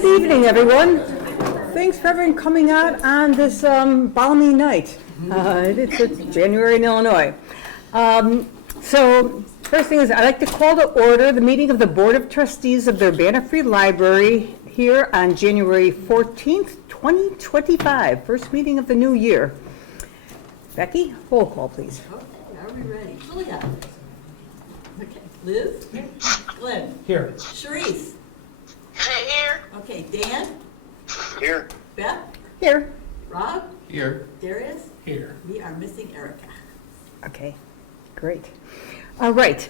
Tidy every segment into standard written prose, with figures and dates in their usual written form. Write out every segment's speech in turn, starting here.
Good evening, everyone. Thanks for everyone coming out on this balmy night. It's January in Illinois. So first thing is I'd like to call to order the meeting of the Board of Trustees of the Urbana Free Library here on January 14th, 2025. First meeting of the new year. Becky, roll call, please. Okay, are we ready? Julia? Okay, Liz? Glenn? Here. Sharice? Here. Okay, Dan? Here. Beth? Here. Rob? Here. Darius? Here. We are missing Erica. Okay, great. All right.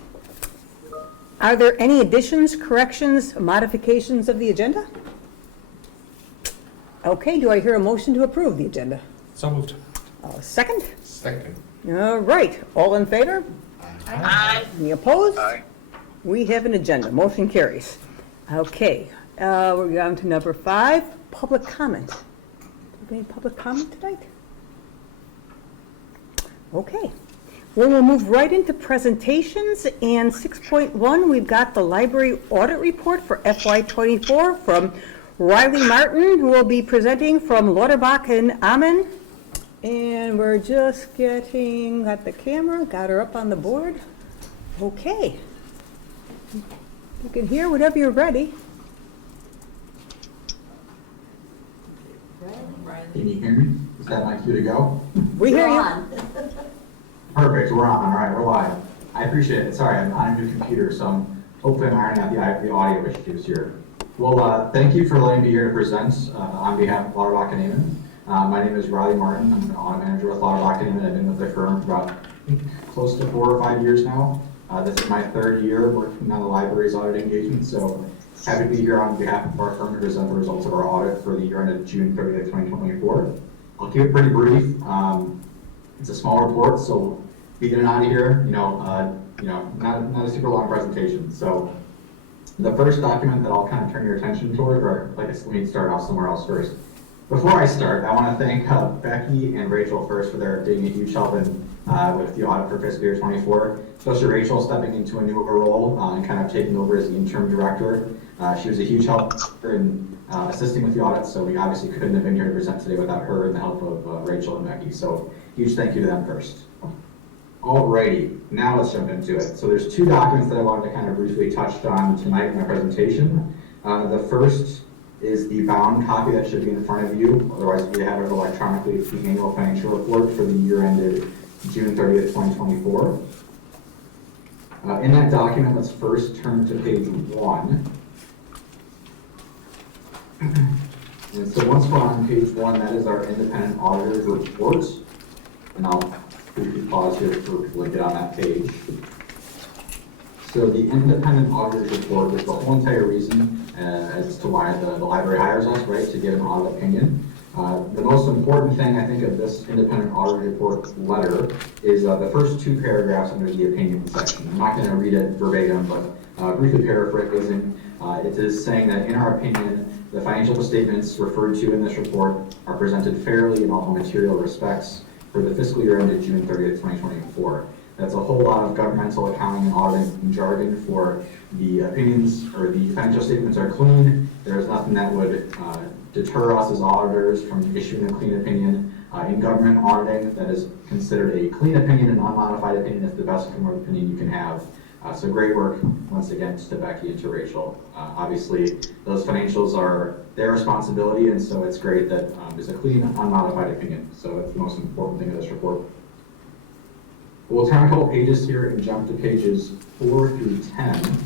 Are there any additions, corrections, modifications of the agenda? Okay, do I hear a motion to approve the agenda? So moved. Second? Second. All right, all in favor? Aye. Any opposed? Aye. We have an agenda, motion carries. Okay, we're down to number 5, public comment. Any public comment tonight? Okay, well, we'll move right into presentations, and 6.1, we've got the library audit report for FY24 from Riley Martin, who will be presenting from Lauterbach and Amen. And we're just got the camera, got her up on the board. Okay. You can hear whenever you're ready. Can you hear me? Is that my cue to go? We hear You're you. on. Perfect, we're on. All right, we're live. I appreciate it. Sorry, I'm on a new computer, so hopefully I'm ironing out the audio issues here. Well, thank you for letting me be here to present on behalf of Lauterbach and Amen. My name is Riley Martin. I'm an audit manager with Lauterbach and Amen. I've been with the firm for about close to 4 or 5 years now. This is my 3rd year working on the library's audit engagement, so happy to be here on behalf of our firm to present the results of our audit for the year ended June 30th, 2024. I'll keep it pretty brief. It's a small report, so be getting out of here, not a super long presentation. So the first document that I'll kind of turn your attention toward, or let me start off somewhere else first. Before I start, I want to thank Becky and Rachel first for their being a huge help with the audit for fiscal year 24, especially Rachel stepping into a newer role and kind of taking over as the interim director. She was a huge help in assisting with the audit, so we obviously couldn't have been here to present today without her and the help of Rachel and Becky. So huge thank you to them first. Alrighty, now let's jump into it. So there's 2 documents that I wanted to kind of briefly touch on tonight in my presentation. The first is the bound copy that should be in front of you. Otherwise, we have it electronically. It's the annual financial report for the year ended June 30th, 2024. In that document, let's first turn to page 1. And so once we're on page 1, that is our independent auditor's report. And I'll briefly pause here for people to get on that page. So the independent auditor's report is the whole entire reason as to why the library hires us, right, to give an audit opinion. The most important thing I think of this independent audit report letter is the first 2 paragraphs under the opinion section. I'm not going to read it verbatim, but briefly paraphrasing, it is saying that in our opinion, the financial statements referred to in this report are presented fairly in all material respects for the fiscal year ended June 30th, 2024. That's a whole lot of governmental accounting and auditing jargon for the opinions, or the financial statements are clean. There's nothing that would deter us as auditors from issuing a clean opinion. In government auditing, that is considered a clean opinion, an unmodified opinion is the best form of opinion you can have. So great work, once again, to Becky and to Rachel. Obviously, those financials are their responsibility, and so it's great that it's a clean, unmodified opinion. So that's the most important thing of this report. We'll turn a couple pages here and jump to pages 4 through 10.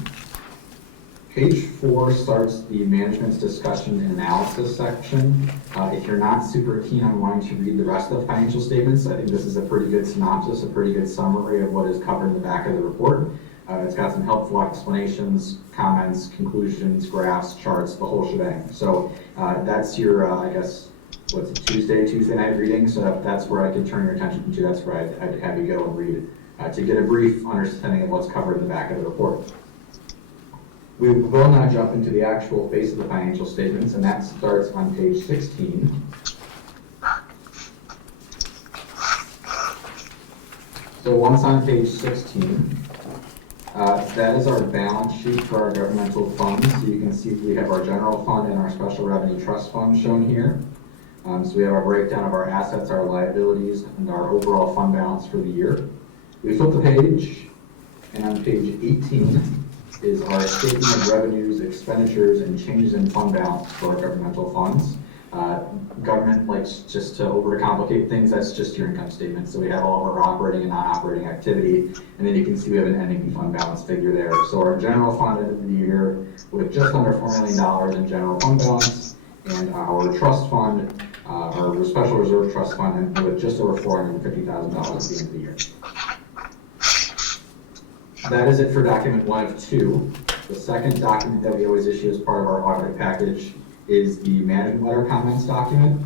Page 4 starts the management's discussion and analysis section. If you're not super keen on wanting to read the rest of the financial statements, I think this is a pretty good synopsis, a pretty good summary of what is covered in the back of the report. It's got some helpful explanations, comments, conclusions, graphs, charts, the whole shebang. So that's your, I guess, what's it, Tuesday night reading. So that's where I could turn your attention to. That's where I'd have you go and read to get a brief understanding of what's covered in the back of the report. We will now jump into the actual face of the financial statements, and that starts on page 16. So once on page 16, That is our balance sheet for our governmental funds. So you can see we have our general fund and our special revenue trust fund shown here. So we have our breakdown of our assets, our liabilities, and our overall fund balance for the year. We flip the page, and on page 18 is our statement of revenues, expenditures, and changes in fund balance for our governmental funds. Government likes just to overcomplicate things. That's just your income statement. So we have all of our operating and non-operating activity, and then you can see we have an ending fund balance figure there. So our general fund ended the year with just under $4 million in general fund balance, and our trust fund, our special reserve trust fund, ended with just over $450,000 at the end of the year. That is it for document 1 of 2. The second document that we always issue as part of our audit package is the management letter comments document.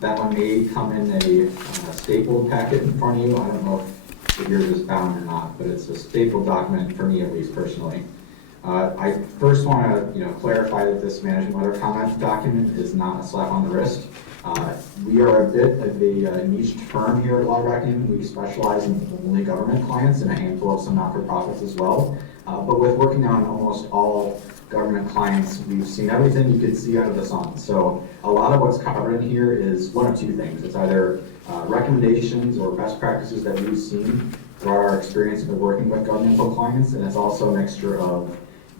That one may come in a stapled packet in front of you. I don't know if yours is bound or not, but it's a stapled document for me, at least personally. I first want to clarify that this management letter comment document is not a slap on the wrist. We are a bit of a niche firm here at Law Reckoning. We specialize in only government clients and a handful of some not-for-profits as well. But with working on almost all government clients, we've seen everything you could see under the sun. So a lot of what's covered in here is one of two things. It's either recommendations or best practices that we've seen throughout our experience of working with governmental clients, and it's also a mixture of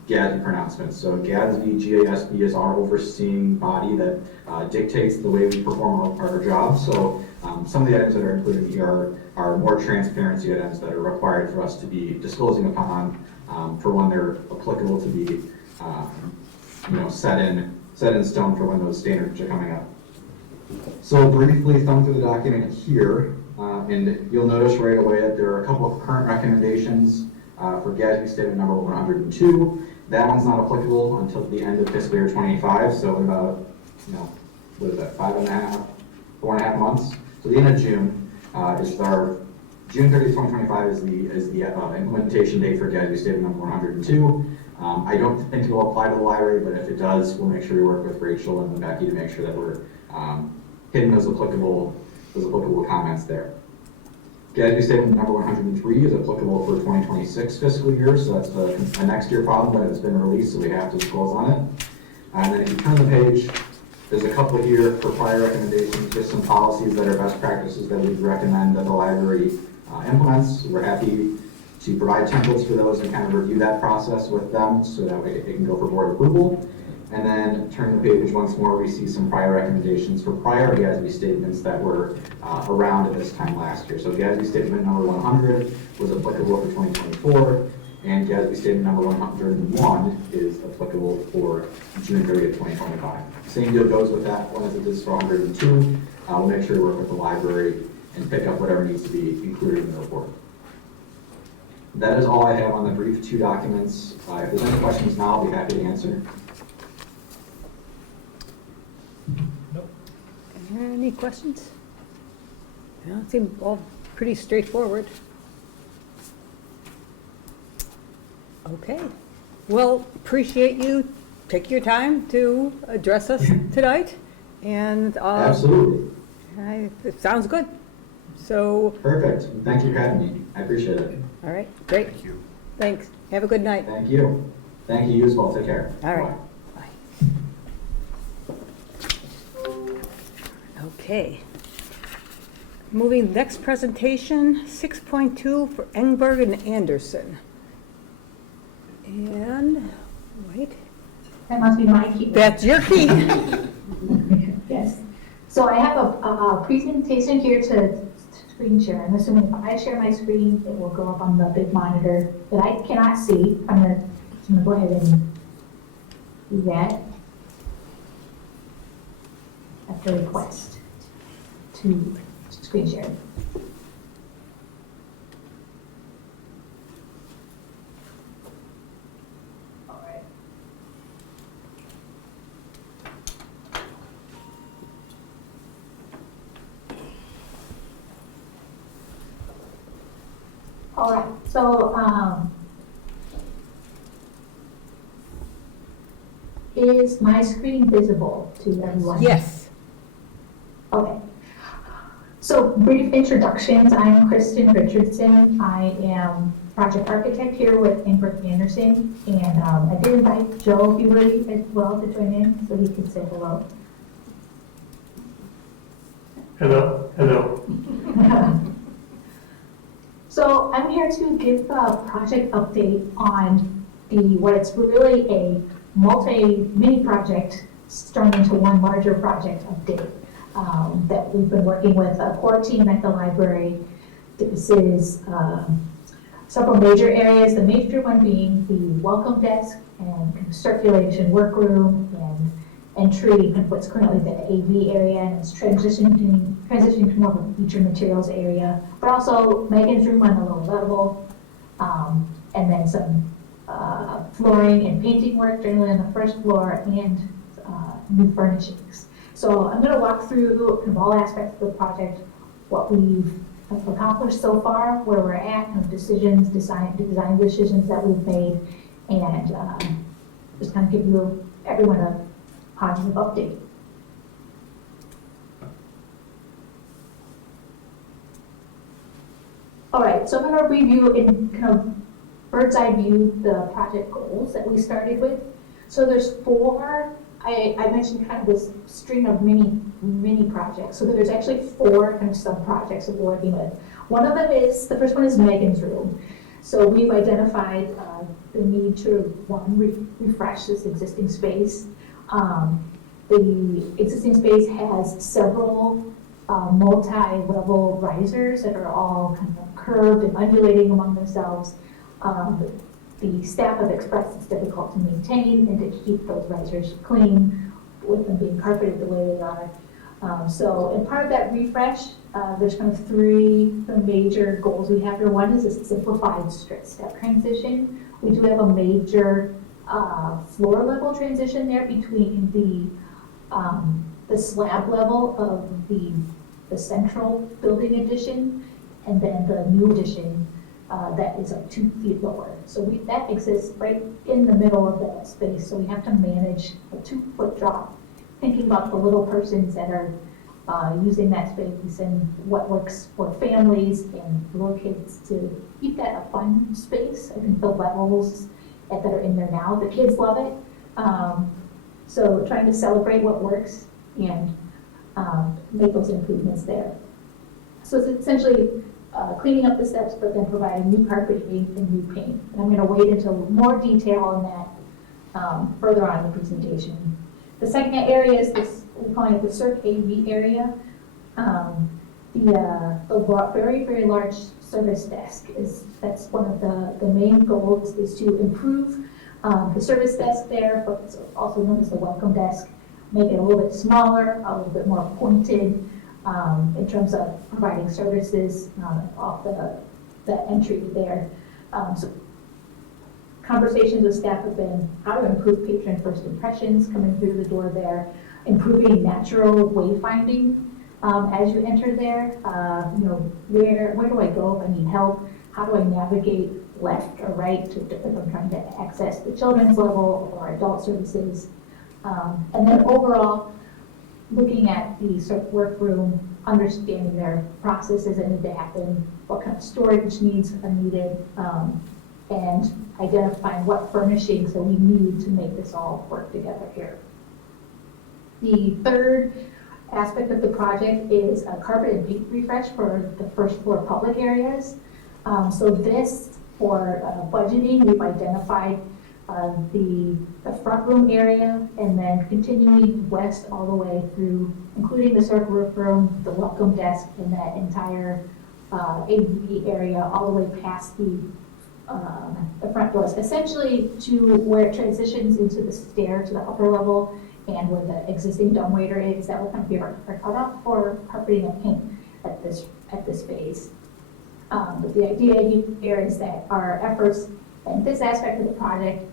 GASB pronouncements. So GASB, GASB is our overseeing body that dictates the way we perform our job. So some of the items that are included here are more transparency items that are required for us to be disclosing upon for when they're applicable to be set in stone for when those standards are coming up. So briefly thumb through the document here, and you'll notice right away that there are a couple of current recommendations for GASB statement number 102. That one's not applicable until the end of fiscal year 25, so in about, what is that, 4.5 months. So the end of June is our, June 30th, 2025 is the implementation date for GASB statement number 102. I don't think it will apply to the library, but if it does, we'll make sure we work with Rachel and Becky to make sure that we're hitting those applicable comments there. GASB statement number 103 is applicable for 2026 fiscal year, so that's a next year problem, but it's been released, so we have to disclose on it. And then if you turn the page, there's a couple here for prior recommendations, just some policies that are best practices that we'd recommend that the library implements. We're happy to provide templates for those and kind of review that process with them so that way it can go for board approval. And then turn the page once more, we see some prior recommendations for prior GASB statements that were around at this time last year. So GASB statement number 100 was applicable for 2024, and GASB statement number 101 is applicable for June 30th, 2025. Same deal goes with that one as it is for 102. We'll make sure to work with the library and pick up whatever needs to be included in the report. That is all I have on the brief 2 documents. If there's any questions now, I'll be happy to answer. Any questions? Yeah, it seems all pretty straightforward. Okay. Well, appreciate you taking your time to address us tonight. And Absolutely. it sounds good. So. Perfect. Thank you for having me. I appreciate it. All right, great. Thank you. Thanks. Have a good night. Thank you. Thank you as well. Take care. All right. Bye. Okay. Moving next presentation, 6.2 for Engberg and Anderson. And, wait, That must be my key. that's your key. Yes. So I have a presentation here to screen share. I'm assuming if I share my screen, it will go up on the big monitor that I cannot see. I'm gonna go ahead and do that at the request to screen share. All right. All right, so, is my screen visible to everyone? Yes. Okay. So brief introductions, I'm Kristen Richardson. I am project architect here with Ingrid Anderson. And I did invite Joe Hewley as well to join in so he could say hello. Hello, hello. So I'm here to give a project update on what it's really a mini project turned into one larger project update that we've been working with a core team at the library. This is several major areas, the major one being the welcome desk and kind of circulation workroom and entry, kind of what's currently the AV area, and it's transitioning to more of a feature materials area, but also Megan's room on the lower level, and then some flooring and painting work generally on the first floor, and new furnishings. So I'm going to walk through kind of all aspects of the project, what we've accomplished so far, where we're at, kind of design decisions that we've made, and just kind of give everyone a positive update. All right, so I'm going to review in kind of bird's eye view the project goals that we started with. So there's 4. I mentioned kind of this string of mini projects. So there's actually 4 kind of sub projects that we're working with. One of them is, the first one is Megan's room. So we've identified the need to refresh this existing space. The existing space has several multi-level risers that are all kind of curved and undulating among themselves. The staff have expressed it's difficult to maintain and to keep those risers clean with them being carpeted the way they are. So in part of that refresh, there's kind of 3 major goals we have here. One is a simplified step transition. We do have a major floor level transition there between the slab level of the central building addition and then the new addition that is like 2 feet lower. So that exists right in the middle of that space. So we have to manage a 2-foot drop, thinking about the little persons that are using that space and what works for families and little kids to keep that a fun space. I think the levels that are in there now, the kids love it. So trying to celebrate what works and make those improvements there. So it's essentially cleaning up the steps, but then providing new carpeting and new paint. And I'm going to wade into more detail on that further on in the presentation. The second area is this, we're calling it the Circ AV area. The very, very large service desk that's one of the main goals, is to improve the service desk there, but it's also known as the welcome desk, make it a little bit smaller, a little bit more pointed in terms of providing services off the entry there. So conversations with staff have been how to improve patron first impressions coming through the door there, improving natural wayfinding as you enter there. Where do I go if I need help? How do I navigate left or right if I'm trying to access the children's level or adult services? And then overall, looking at the workroom, understanding their processes that need to happen, what kind of storage needs are needed, and identifying what furnishings that we need to make this all work together here. The third aspect of the project is a carpet and paint refresh for the first floor public areas. So this, for budgeting, we've identified the front room area, and then continuing west all the way through, including the circle roof room, the welcome desk, and that entire AV area, all the way past the front doors, essentially to where it transitions into the stair to the upper level, and where the existing dumbwaiter is. That will kind of be our cutoff for carpeting and paint at this phase. But the idea here is that our efforts in this aspect of the project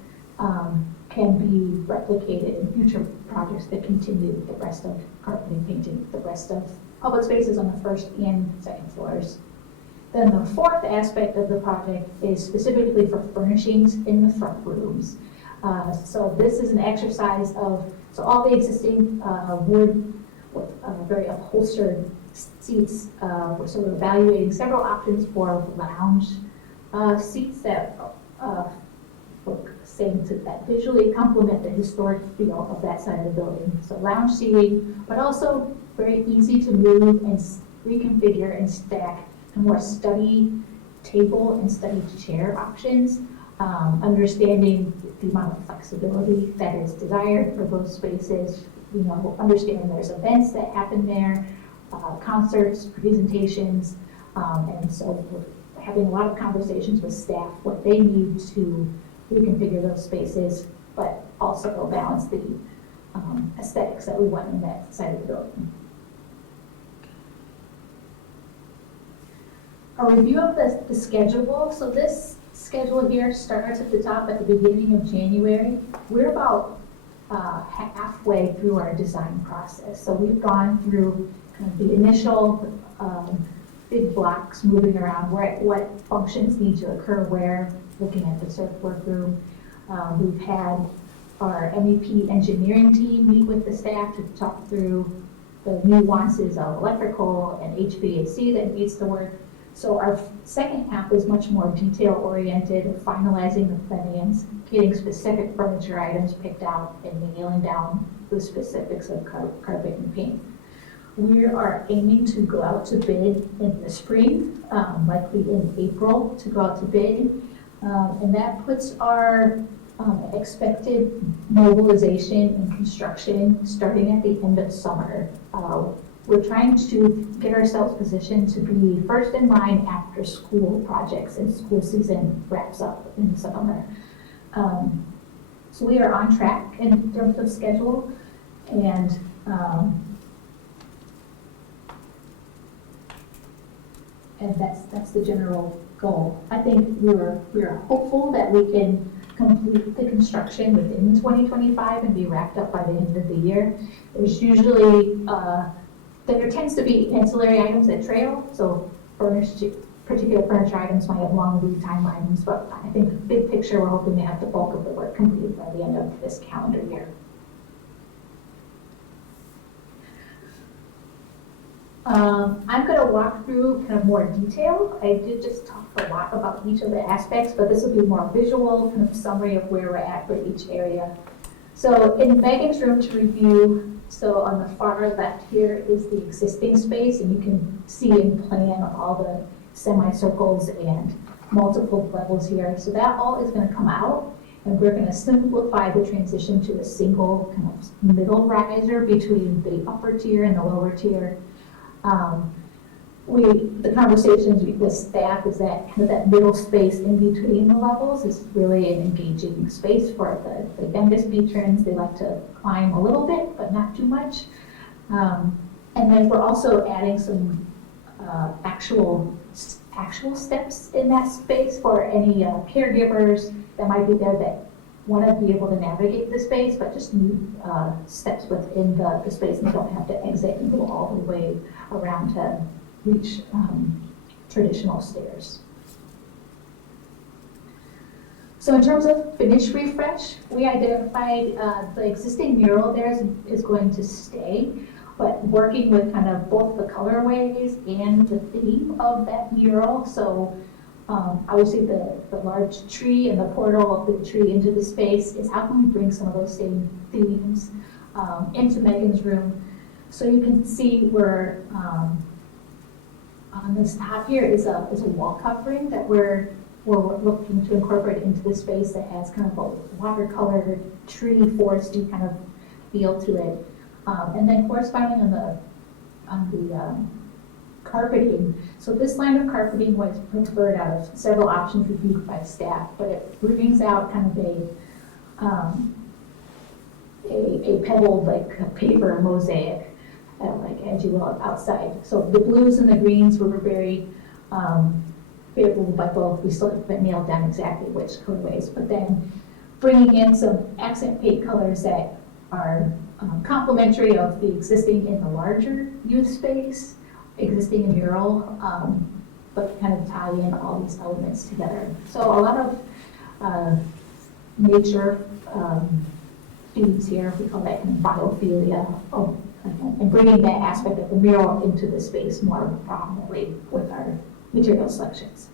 can be replicated in future projects that continue the rest of carpeting, painting, the rest of public spaces on the first and second floors. Then the fourth aspect of the project is specifically for furnishings in the front rooms. So this is an exercise of, so all the existing wood with very upholstered seats, so we're evaluating several options for lounge seats that we're saying that visually complement the historic feel of that side of the building. So lounge seating, but also very easy to move and reconfigure and stack a more study table and study chair options, understanding the amount of flexibility that is desired for those spaces, understanding there's events that happen there, concerts, presentations, and so we're having a lot of conversations with staff, what they need to reconfigure those spaces, but also balance the aesthetics that we want in that side of the building. A review of the schedule. So this schedule here starts at the top at the beginning of January. We're about halfway through our design process. So we've gone through kind of the initial big blocks moving around, what functions need to occur where, looking at the circ workroom. We've had our MEP engineering team meet with the staff to talk through the nuances of electrical and HVAC that needs to work. So our second half is much more detail-oriented, finalizing the plans, getting specific furniture items picked out, and nailing down the specifics of carpet and paint. We are aiming to go out to bid in the spring, likely in April, to go out to bid. And that puts our expected mobilization and construction starting at the end of summer. We're trying to get ourselves positioned to be first in line after school projects and school season wraps up in the summer. So we are on track in terms of schedule, and that's the general goal. I think we're hopeful that we can complete the construction within 2025 and be wrapped up by the end of the year. There's usually there tends to be ancillary items that trail, so particular furniture items might have long lead time items, but I think big picture, we're hoping to have the bulk of the work completed by the end of this calendar year. I'm going to walk through kind of more detail. I did just talk a lot about each of the aspects, but this will be more visual kind of summary of where we're at for each area. So in Megan's room to review, so on the far left here is the existing space, and you can see in plan all the semicircles and multiple levels here. So that all is going to come out, and we're going to simplify the transition to a single kind of middle riser between the upper tier and the lower tier. The conversations with staff is that kind of that middle space in between the levels is really an engaging space for the youngest patrons. They like to climb a little bit, but not too much. And then we're also adding some actual steps in that space for any caregivers that might be there that want to be able to navigate the space, but just need steps within the space and don't have to exit and go all the way around to reach traditional stairs. So in terms of finish refresh, we identified the existing mural there is going to stay, but working with kind of both the colorways and the theme of that mural. So obviously the large tree and the portal of the tree into the space is how can we bring some of those same themes into Megan's room. So you can see where on this top here is a wall covering that we're looking to incorporate into the space that has kind of a watercolor tree foresty kind of feel to it. And then corresponding on the carpeting. So this line of carpeting was preferred out of several options reviewed by staff, but it brings out kind of a pebbled like paper mosaic, like as you will outside. So the blues and the greens were very favorable by both. We still haven't nailed down exactly which colorways, but then bringing in some accent paint colors that are complementary of the existing in the larger youth space, existing in mural, but kind of tie in all these elements together. So a lot of nature themes here. We call that biophilia, and bringing that aspect of the mural into the space more prominently with our material selections.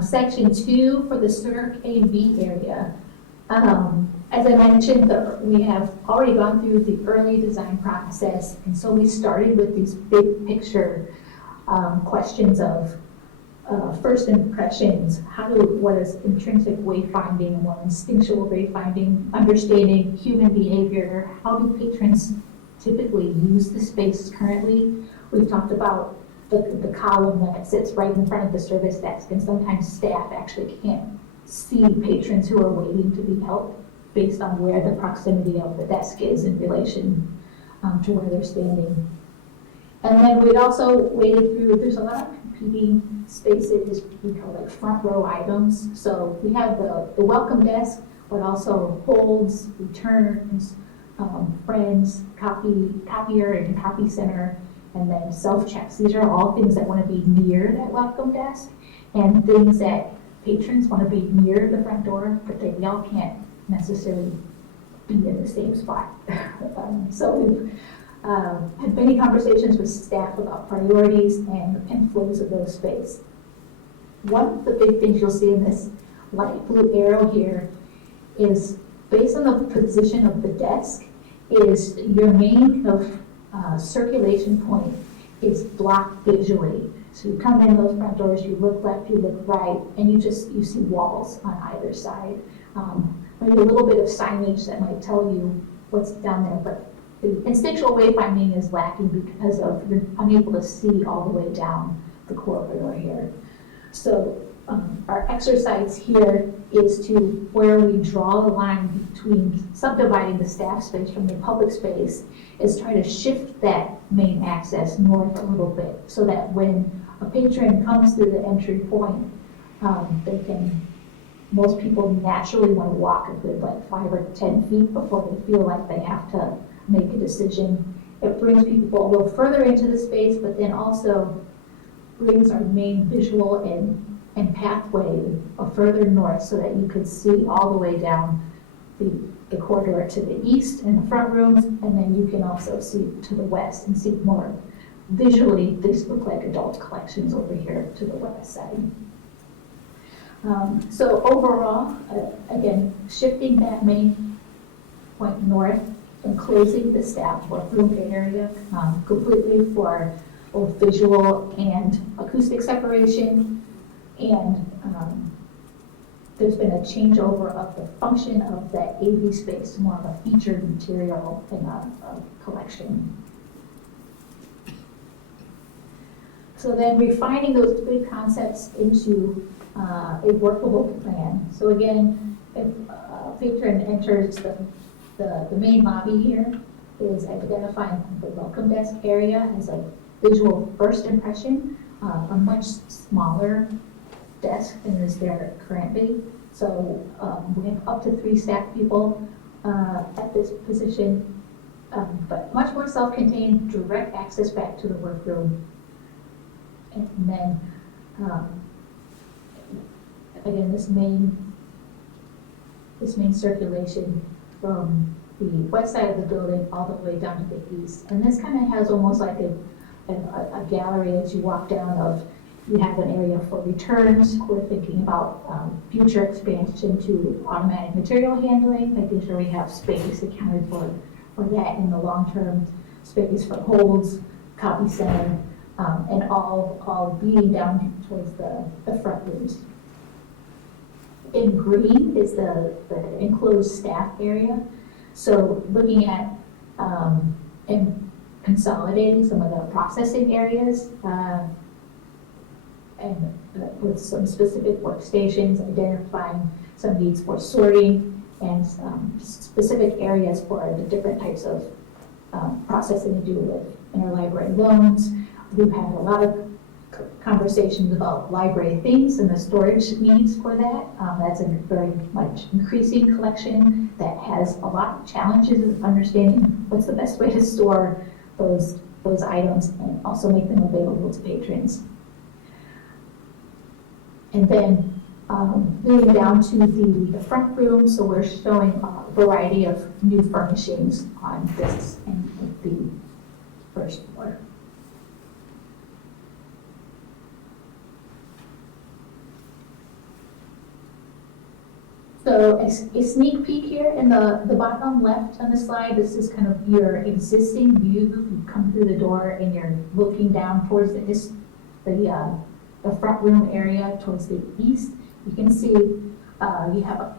Section 2 for the CERC A and B area. As I mentioned, we have already gone through the early design process, and so we started with these big picture questions of first impressions, what is intrinsic wayfinding and what instinctual wayfinding, understanding human behavior, how do patrons typically use the space currently. We've talked about the column that sits right in front of the service desk, and sometimes staff actually can't see patrons who are waiting to be helped based on where the proximity of the desk is in relation to where they're standing. And then we'd also waded through, there's a lot of competing spaces, we call like front row items. So we have the welcome desk, but also holds, returns, friends, copier and copy center, and then self-checks. These are all things that want to be near that welcome desk, and things that patrons want to be near the front door, but they all can't necessarily be in the same spot. So we've had many conversations with staff about priorities and flows of those space. One of the big things you'll see in this light blue arrow here is based on the position of the desk, is your main circulation point is blocked visually. So you come in those front doors, you look left, you look right, and you see walls on either side. Maybe a little bit of signage that might tell you what's down there, but the instinctual wayfinding is lacking because of you're unable to see all the way down the corridor here. So our exercise here is to where we draw the line between subdividing the staff space from the public space is try to shift that main access north a little bit so that when a patron comes through the entry point, most people naturally want to walk a good like 5 or 10 feet before they feel like they have to make a decision. It brings people a little further into the space, but then also brings our main visual and pathway further north so that you could see all the way down the corridor to the east in the front rooms, and then you can also see to the west and see more visually. These look like adult collections over here to the west side. So overall, again, shifting that main point north and closing the staff workroom area completely for both visual and acoustic separation. And there's been a changeover of the function of that AV space to more of a featured material in a collection. So then refining those big concepts into a workable plan. So again, if a patron enters the main lobby here, is identifying the welcome desk area as a visual first impression, a much smaller desk than is there currently. So we have up to 3 staff people at this position, but much more self-contained, direct access back to the workroom. And then again, this main circulation from the west side of the building all the way down to the east. And this kind of has almost like a gallery as you walk down of, you have an area for returns. We're thinking about future expansion to automatic material handling, making sure we have space accounted for that in the long-term, space for holds, copy center, and all leading down towards the front rooms. In green is the enclosed staff area. So looking at and consolidating some of the processing areas and with some specific workstations, identifying some needs for sorting and specific areas for the different types of processing to do with interlibrary loans. We've had a lot of conversations about library things and the storage needs for that. That's a very much increasing collection that has a lot of challenges of understanding what's the best way to store those items and also make them available to patrons. And then Moving down to the front room, so we're showing a variety of new furnishings on this end of the first floor. So a sneak peek here in the bottom left on the slide, this is kind of your existing view. You come through the door and you're looking down towards the front room area towards the east. You can see you have a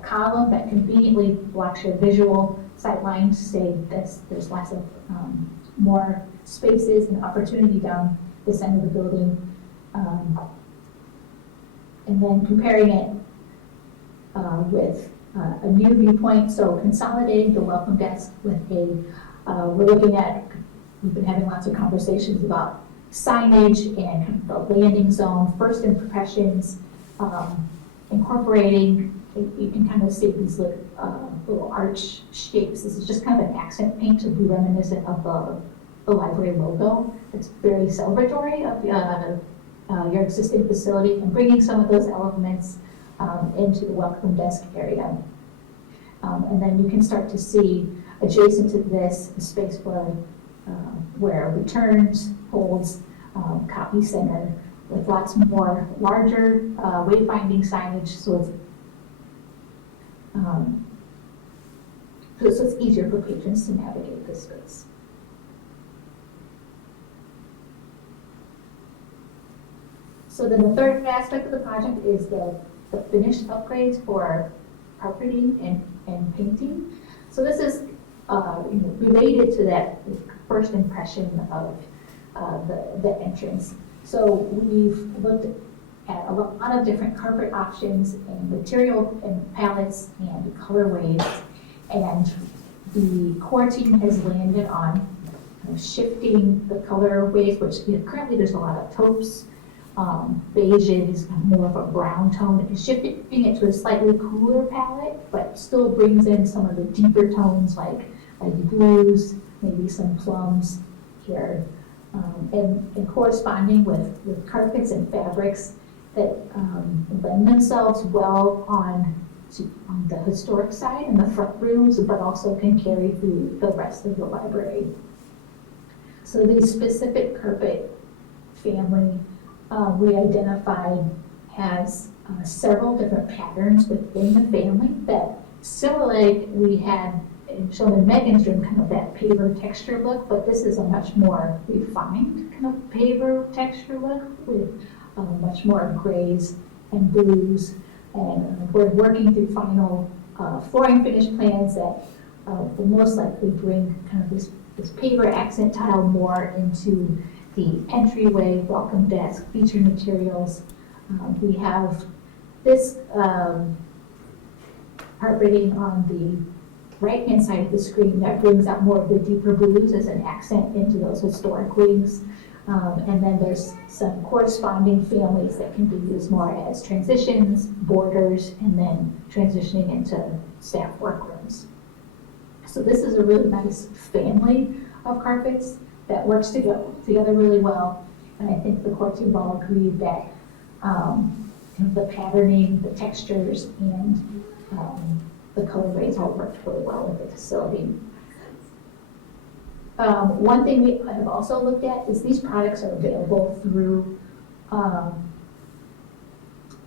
column that conveniently blocks your visual sight lines, say there's lots of more spaces and opportunity down this end of the building. And then comparing it with a new viewpoint, so consolidating the welcome desk with we've been having lots of conversations about signage and the landing zone, first impressions, incorporating, you can kind of see these little arch shapes. This is just kind of an accent paint to be reminiscent of the library logo. It's very celebratory of your existing facility and bringing some of those elements into the welcome desk area. And then you can start to see adjacent to this a space where returns, holds, copy center with lots more larger wayfinding signage, so it's easier for patrons to navigate this space. So then the third aspect of the project is the finished upgrades for carpeting and painting. So this is related to that first impression of the entrance. So we've looked at a lot of different carpet options and material and palettes and colorways, and the core team has landed on shifting the colorways, which currently there's a lot of taupes. Beige is more of a brown tone, and shifting it to a slightly cooler palette, but still brings in some of the deeper tones like blues, maybe some plums here, and corresponding with carpets and fabrics that lend themselves well on the historic side and the front rooms, but also can carry through the rest of the library. So the specific carpet family we identified has several different patterns within the family that, similarly, we had shown in Megan's room, kind of that paver texture look, but this is a much more refined kind of paver texture look with much more grays and blues. And we're working through final flooring finish plans that will most likely bring kind of this paver accent tile more into the entryway, welcome desk, featured materials. We have this carpeting on the right-hand side of the screen that brings out more of the deeper blues as an accent into those historic wings. And then there's some corresponding families that can be used more as transitions, borders, and then transitioning into staff workrooms. So this is a really nice family of carpets that works together really well. And I think the core team all agreed that the patterning, the textures, and the colorways all worked really well with the facility. One thing we have also looked at is these products are available through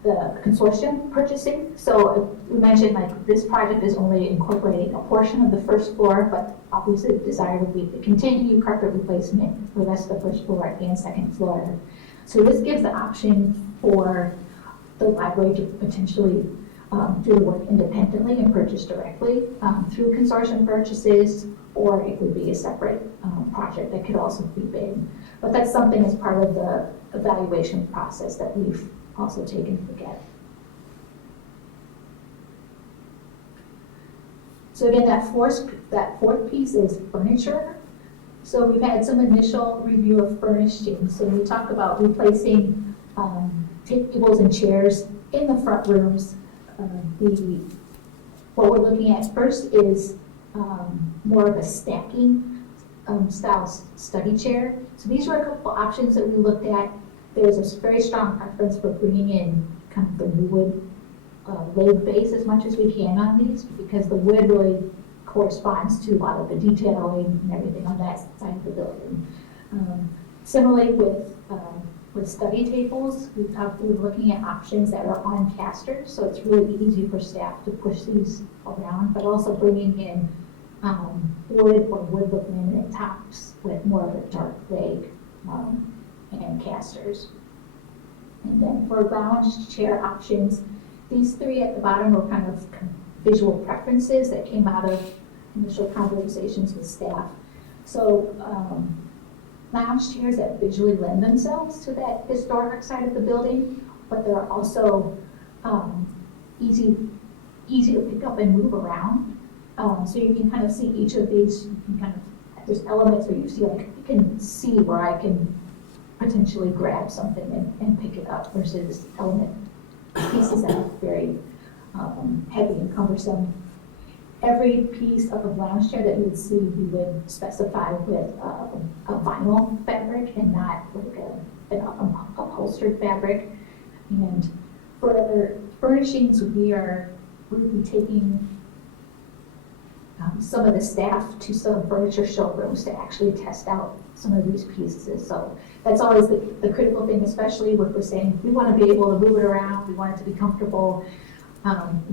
the consortium purchasing. So we mentioned this project is only incorporating a portion of the first floor, but obviously the desire would be to continue carpet replacement for the rest of the first floor and second floor. So this gives the option for the library to potentially do the work independently and purchase directly through consortium purchases, or it would be a separate project that could also be bid. But that's something as part of the evaluation process that we've also taken a look at. So again, that fourth piece is furniture. So we've had some initial review of furnishings. So we talk about replacing tables and chairs in the front rooms. What we're looking at first is more of a stacking style study chair. So these were a couple options that we looked at. There's a very strong preference for bringing in kind of the wood laid base as much as we can on these, because the wood really corresponds to a lot of the detailing and everything on that side of the building. Similarly with study tables, we're looking at options that are on casters, so it's really easy for staff to push these around, but also bringing in wood or wood with laminate tops with more of a dark leg and casters. And then for lounge chair options, these three at the bottom were kind of visual preferences that came out of initial conversations with staff. So lounge chairs that visually lend themselves to that historic side of the building, but they're also easy to pick up and move around. So you can kind of see each of these, you can kind of, there's elements where you see, like, you can see where I can potentially grab something and pick it up versus element pieces that are very heavy and cumbersome. Every piece of a lounge chair that you would see, we would specify with a vinyl fabric and not like an upholstered fabric. And for other furnishings, we would be taking some of the staff to some furniture showrooms to actually test out some of these pieces. So that's always the critical thing, especially with we're saying we want to be able to move it around, we want it to be comfortable.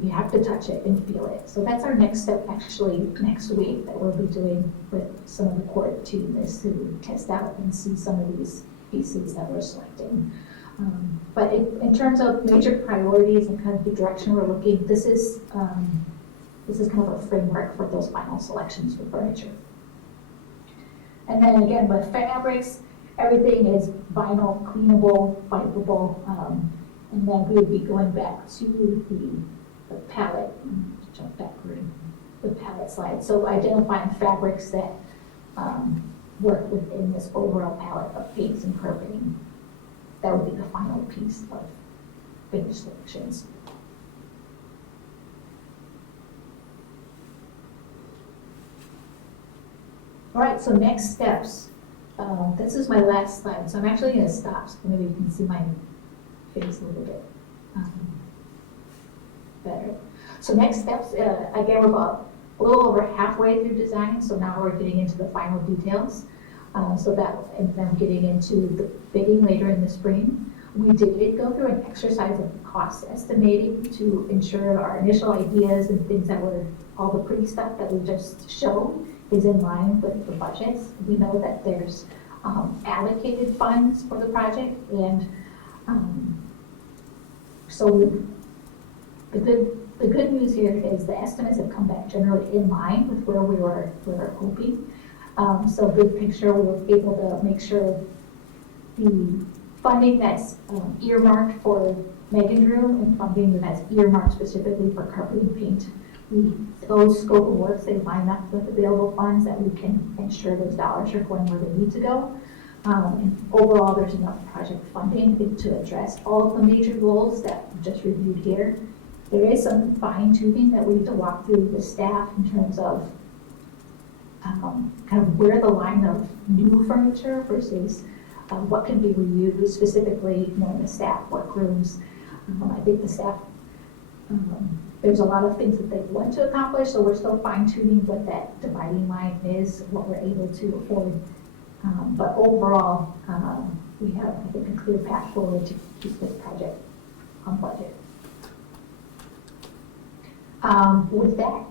You have to touch it and feel it. So that's our next step actually next week that we'll be doing with some of the court team, is to test out and see some of these pieces that we're selecting. But in terms of major priorities and kind of the direction we're looking, this is kind of a framework for those final selections for furniture. And then again, with fabrics, everything is vinyl, cleanable, wipeable, and then we would be going back to the palette, jump backward, the palette slide. So identifying fabrics that work within this overall palette of paints and carpeting. That would be the final piece of finish selections. All right, so next steps. This is my last slide, so I'm actually going to stop so maybe you can see my face a little bit better. So next steps, again, we're about a little over halfway through design, so now we're getting into the final details. And then getting into the bidding later in the spring. We did go through an exercise of cost estimating to ensure our initial ideas and things that were, all the pretty stuff that we just showed is in line with the budgets. We know that there's allocated funds for the project, and so the good news here is the estimates have come back generally in line with where we were hoping. So big picture, we were able to make sure the funding that's earmarked for Megan's room and funding that's earmarked specifically for carpeting paint, those scope of works, they line up with available funds that we can ensure those dollars are going where they need to go. And overall, there's enough project funding to address all of the major goals that we just reviewed here. There is some fine tuning that we need to walk through with staff in terms of kind of where the line of new furniture versus what can be reused, specifically in the staff workrooms. I think the staff, there's a lot of things that they want to accomplish, so we're still fine tuning what that dividing line is, what we're able to afford. But overall, we have, I think, a clear path forward to keep this project on budget. With that,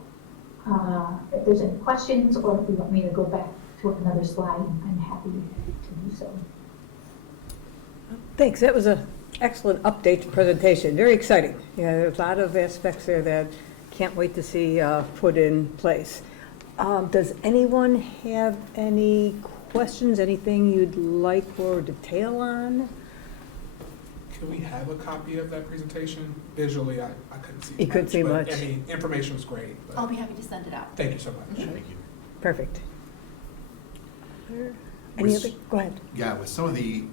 if there's any questions, or if you want me to go back to another slide, I'm happy to do so. Thanks, that was an excellent update presentation, very exciting. Yeah, there's a lot of aspects there that can't wait to see put in place. Does anyone have any questions, anything you'd like more detail on? Can we have a copy of that presentation? Visually, I couldn't see much. You couldn't see but, much. I mean, information was great. But I'll be happy to send it out. thank you so much. Mhm. Thank you. Perfect. Any other, go ahead. Yeah, with some of the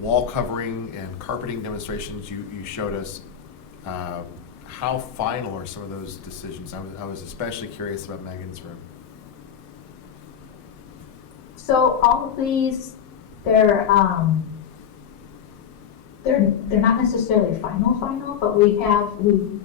wall covering and carpeting demonstrations you showed us, how final are some of those decisions? I was especially curious about Megan's room. So all of these, they're they're not necessarily final, but we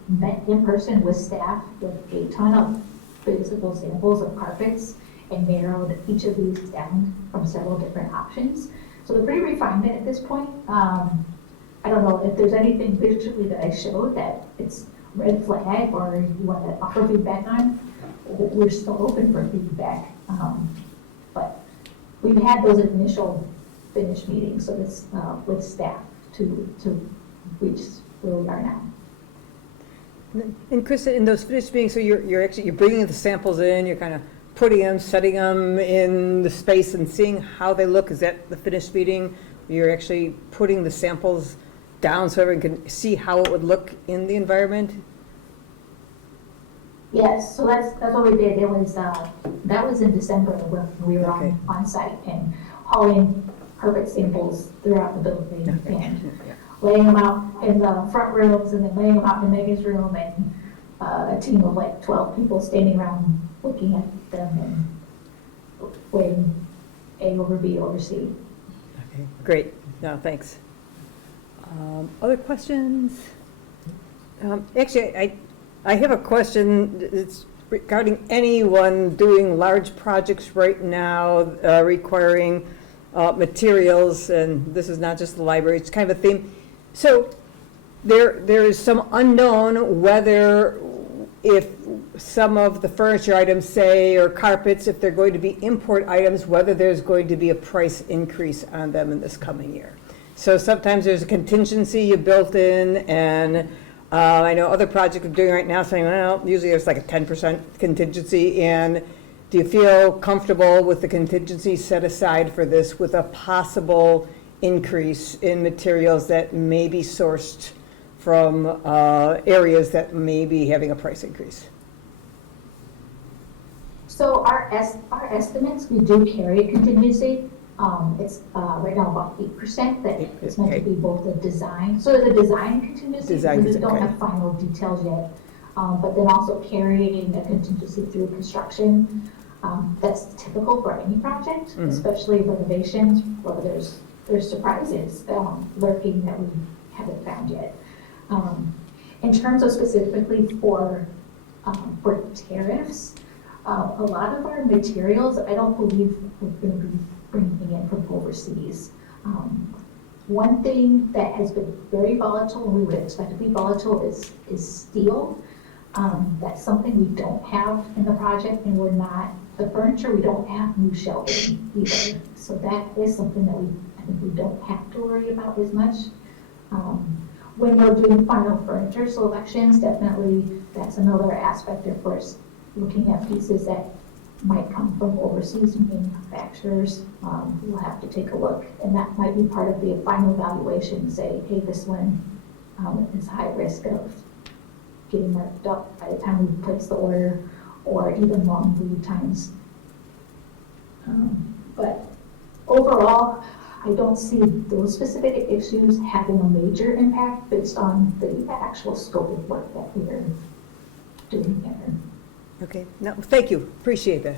met in person with staff with a ton of physical samples of carpets and narrowed each of these down from several different options. So they're pretty refined at this point. I don't know if there's anything visually that I showed that it's red flag or you want to offer feedback on. We're still open for feedback. But we've had those initial finished meetings, so this, with staff to reach where we are now. And Krista, in those finished meetings, so you're bringing the samples in, you're kind of putting them, setting them in the space and seeing how they look. Is that the finished meeting? You're actually putting the samples down so everyone can see how it would look in the environment? Yes, so that's what we did. It was, that was in December when we were Okay. on site and hauling carpet samples throughout the building and laying them out in the front rooms and then laying them out in Megan's room and a team of like 12 people standing around looking at them and weighing A over B over C. Okay, great. No, thanks. Other questions? Actually, I have a question. It's regarding anyone doing large projects right now requiring materials, and this is not just the library, it's kind of a theme. So there is some unknown whether if some of the furniture items, say, or carpets, if they're going to be import items, whether there's going to be a price increase on them in this coming year. So sometimes there's a contingency you built in, and I know other projects I'm doing right now saying, well, usually there's like a 10% contingency, and do you feel comfortable with the contingency set aside for this with a possible increase in materials that may be sourced from areas that may be having a price increase? So our estimates, we do carry a contingency. It's right now about 8% that it's meant to be both a design, so the design contingency, Design, we don't okay. have final details yet, but then also carrying a contingency through construction. That's typical for any project, especially renovations where there's surprises lurking that we haven't found yet. In terms of specifically for tariffs, a lot of our materials, I don't believe we're going to be bringing in from overseas. One thing that has been very volatile, and we would expect to be volatile, is steel. That's something we don't have in the project, and the furniture, we don't have new shelving either. So that is something that I think we don't have to worry about as much. When we're doing final furniture selections, definitely that's another aspect, of course, looking at pieces that might come from overseas manufacturers. We'll have to take a look, and that might be part of the final evaluation, say, hey, this one is high risk of getting marked up by the time we place the order, or even long lead times. But overall, I don't see those specific issues having a major impact based on the actual scope of work that we are doing here. Okay, no, thank you, appreciate that.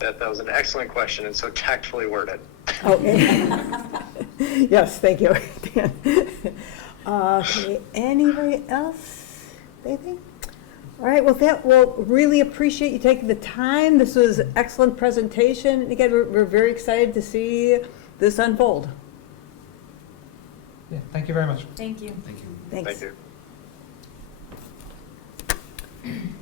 That was an excellent question and so tactfully worded. Okay. Yes, thank you. Okay, anybody else? Anything? All right, well, we'll really appreciate you taking the time. This was an excellent presentation. And again, we're very excited to see this unfold. Yeah, thank you very much. Thank you. Thank you. Thanks. Thank you.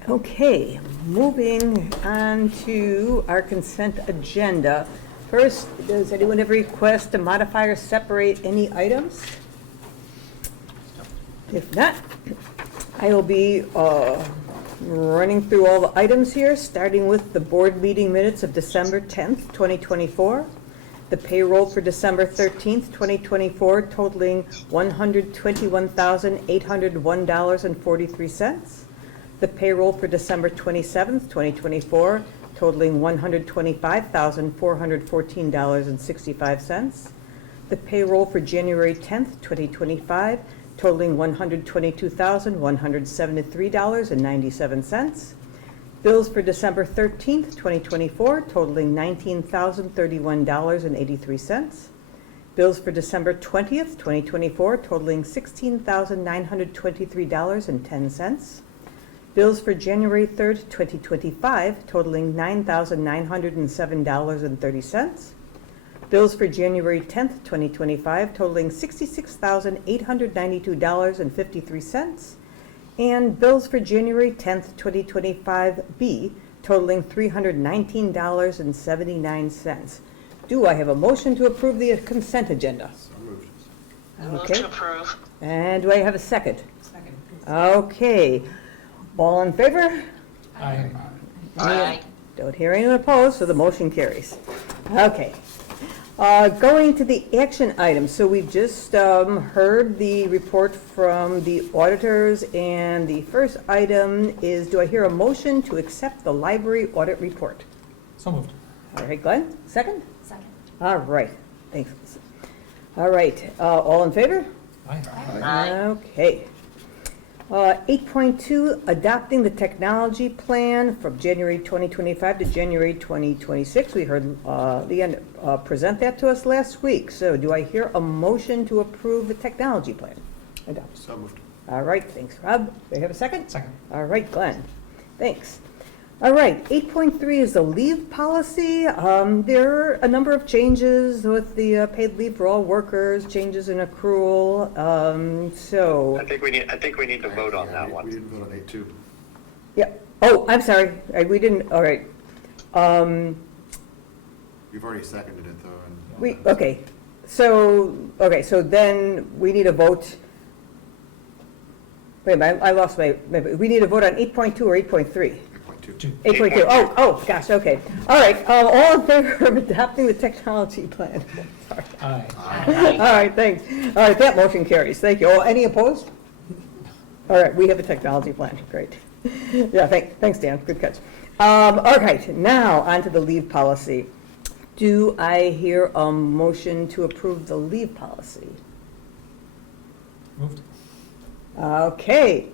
Okay, moving on to our consent agenda. First, does anyone have a request to modify or separate any items? If not, I will be running through all the items here, starting with the board meeting minutes of December 10th, 2024. The payroll for December 13th, 2024 totaling $121,801.43. The payroll for December 27th, 2024 totaling $125,414.65. The payroll for January 10th, 2025 totaling $122,173.97. Bills for December 13th, 2024 totaling $19,031.83. Bills for December 20th, 2024 totaling $16,923.10. Bills for January 3rd, 2025 totaling $9,907.30. Bills for January 10th, 2025 totaling $66,892.53. And bills for January 10th, 2025B totaling $319.79. Do I have a motion to approve the consent agenda? So moved. Move Okay. to approve. And do I have a second? Second. Okay. All in favor? Aye. Aye. Don't hear anyone opposed, so the motion carries. Okay. Going to the action items. So we've just heard the report from the auditors, and the first item is, do I hear a motion to accept the library audit report? So moved. All right, Glenn, second? Second. All right, thanks. All right, all in favor? Aye. Aye. Okay. 8.2, adopting the technology plan from January 2025 to January 2026. We heard Leanne present that to us last week. So do I hear a motion to approve the technology plan? Adopt. So moved. All right, thanks, Rob. Do I have a second? Second. All right, Glenn. Thanks. All right, 8.3 is the leave policy. There are a number of changes with the paid leave for all workers, changes in accrual. So, I think we need to vote on Yeah, that we one. didn't vote on 8-2. yeah. Oh, I'm sorry. We didn't, all right. You've already seconded it, though. And Okay. So then we need a vote. Wait a minute, I lost we need a vote on 8.2 or 8.3? 8.2. 8.2, oh, gosh, okay. All right, all in favor of adopting the technology plan? Sorry. Aye. All right, thanks. All right, that motion carries. Thank you. Oh, any opposed? All right, we have a technology plan. Great. Yeah, thanks, Dan. Good catch. All right, now on to the leave policy. Do I hear a motion to approve the leave policy? Moved. Okay.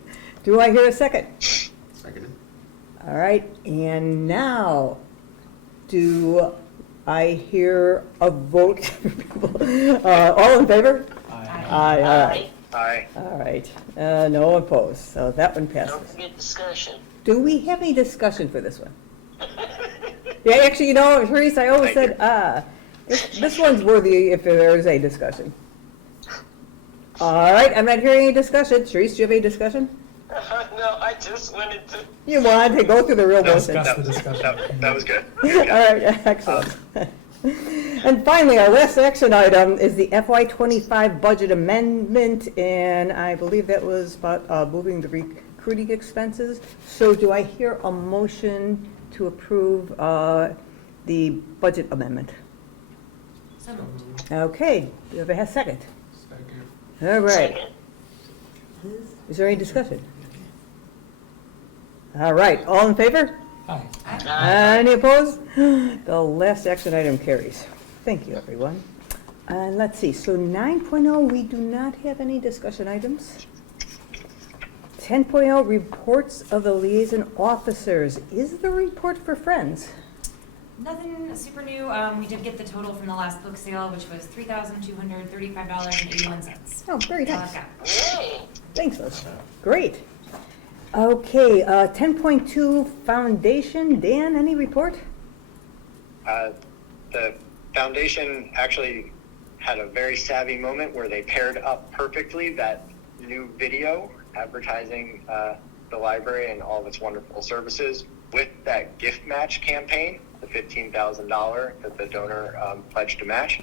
Do I hear a second? Seconded. All right, and now, do I hear a vote? All in favor? Aye. Aye, Aye. Aye. all right. No opposed, so that one Don't passes. forget discussion. Do we have any discussion for this one? Yeah, actually, Therese, I always Thank said, this one's worthy if there is a discussion. All right, I'm not hearing any discussion. Therese, do you have any discussion? No, I just wanted to. You wanted to go through the real motion. Discuss All the discussion. That was good. right, excellent. And finally, our last action item is the FY25 budget amendment, and I believe that was about moving the recruiting expenses. So do I hear a motion to approve the budget amendment? So moved. Okay, do you have a second? Second. All right. Second. Is there any discussion? All right, all in favor? Aye. Any opposed? The last action item carries. Thank you, everyone. And let's see, so 9.0, we do not have any discussion items. 10.0, reports of the liaison officers. Is the report for Friends? Nothing super new. We did get the total from the last book sale, which was $3,235.81. Oh, very That's all nice. I've got. Yay. Thanks, Liz. Great. Okay, 10.2, foundation. Dan, any report? The foundation actually had a very savvy moment where they paired up perfectly that new video advertising the library and all of its wonderful services with that gift match campaign, the $15,000 that the donor pledged to match.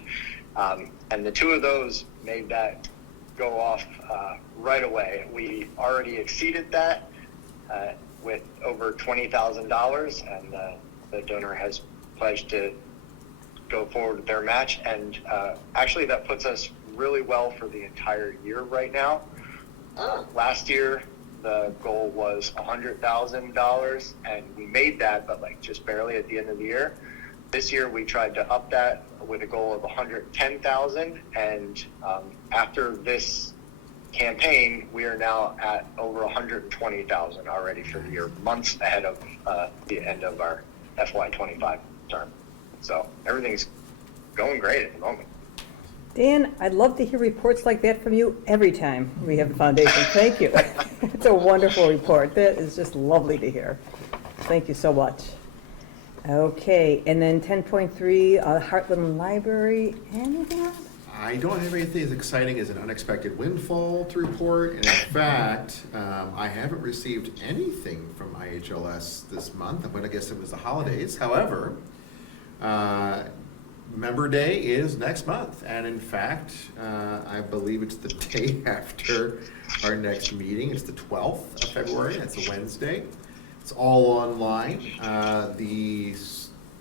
And the two of those made that go off right away. We already exceeded that with over $20,000, and the donor has pledged to go forward with their match. And actually, that puts us really well for the entire year right now. Last year, the goal was $100,000, and we made that, but like just barely at the end of the year. This year, we tried to up that with a goal of $110,000, and after this campaign, we are now at over $120,000 already for the year, months ahead of the end of our FY25 term. So everything's going great at the moment. Dan, I'd love to hear reports like that from you every time we have the foundation. Thank you. It's a wonderful report. That is just lovely to hear. Thank you so much. Okay, and then 10.3, Heartland Library, anything else? I don't have anything as exciting as an unexpected windfall to report, and in fact, I haven't received anything from IHLS this month. I'm gonna guess it was the holidays. However, Member Day is next month, and in fact, I believe it's the day after our next meeting. It's the 12th of February. It's a Wednesday. It's all online. The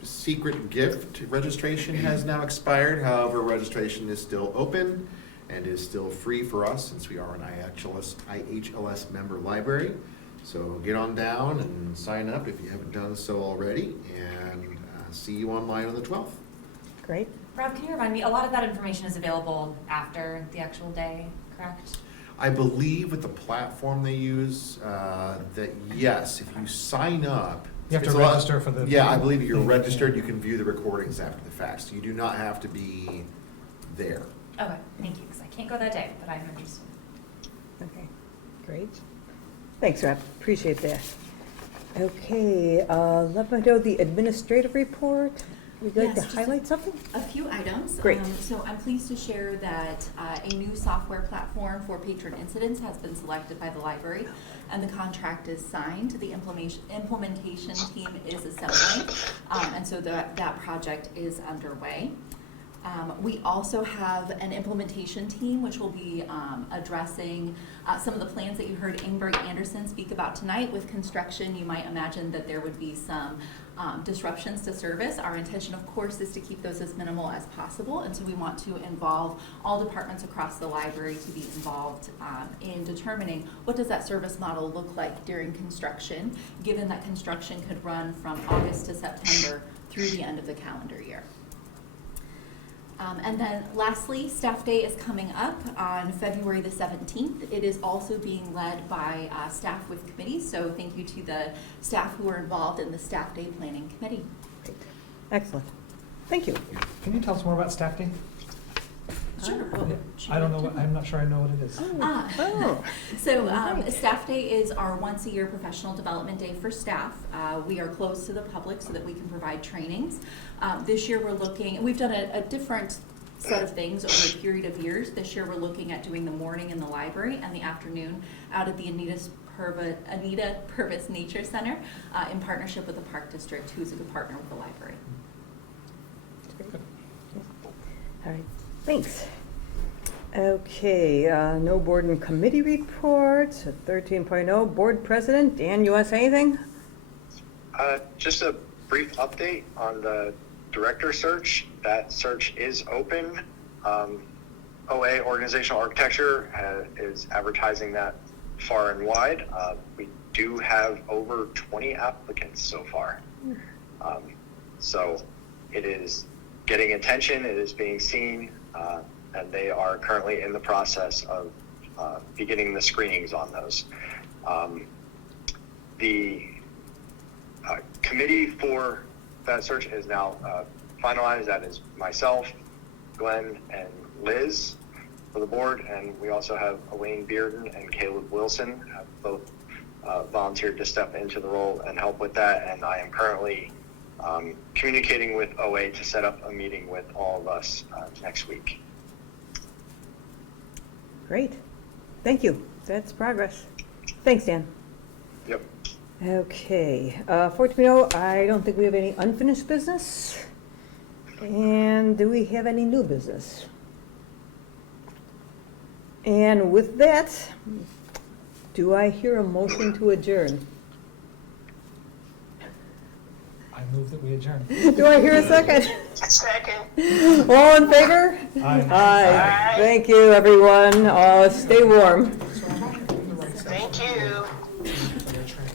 secret gift registration has now expired. However, registration is still open and is still free for us since we are an IHLS member library. So get on down and sign up if you haven't done so already, and see you online on the 12th. Great. Rob, can you remind me, a lot of that information is available after the actual day, correct? I believe with the platform they use, that yes, if you sign up. You have to it's a lot- register for the. Yeah, I believe if you're registered, you can view the recordings after the fact, so you do not have to be there. Okay, thank you, because I can't go that day, but I'm interested. Okay, great. Thanks, Rob. Appreciate that. Okay, let me know the administrative report. Would you like to Yes, just highlight something? A few items. Great. So I'm pleased to share that a new software platform for patron incidents has been selected by the library, and the contract is signed. The implementation team is assembling, and so that project is underway. We also have an implementation team which will be addressing some of the plans that you heard Ingberg Anderson speak about tonight. With construction, you might imagine that there would be some disruptions to service. Our intention, of course, is to keep those as minimal as possible, and so we want to involve all departments across the library to be involved in determining what does that service model look like during construction, given that construction could run from August to September through the end of the calendar year. And then lastly, Staff Day is coming up on February the 17th. It is also being led by staff with committees, so thank you to the staff who are involved in the Staff Day Planning Committee. Great. Excellent. Thank you. Can you tell us more about Staff Day? Sure. I don't know, I'm not sure I know what it is. So Staff Day is our once-a-year professional development day for staff. We are closed to the public so that we can provide trainings. This year we've done a different set of things over a period of years. This year we're looking at doing the morning in the library and the afternoon out at the Anita Purvis Nature Center in partnership with the Park District, who's a good partner with the library. All right, thanks. Okay, no board and committee reports. 13.0, board president. Dan, you want to say anything? Just a brief update on the director search. That search is open. OA, Organizational Architecture, is advertising that far and wide. We do have over 20 applicants so far. So it is getting attention, it is being seen, and they are currently in the process of beginning the screenings on those. The committee for that search is now finalized. That is myself, Glenn, and Liz for the board, and we also have Elaine Bearden and Caleb Wilson have both volunteered to step into the role and help with that, and I am currently communicating with OA to set up a meeting with all of us next week. Great. Thank you. That's progress. Thanks, Dan. Yep. Okay, 14.0, I don't think we have any unfinished business. And do we have any new business? And with that, do I hear a motion to adjourn? I move that we adjourn. Do I hear a second? Second. All in favor? Aye. Aye. Thank you, everyone. Stay warm.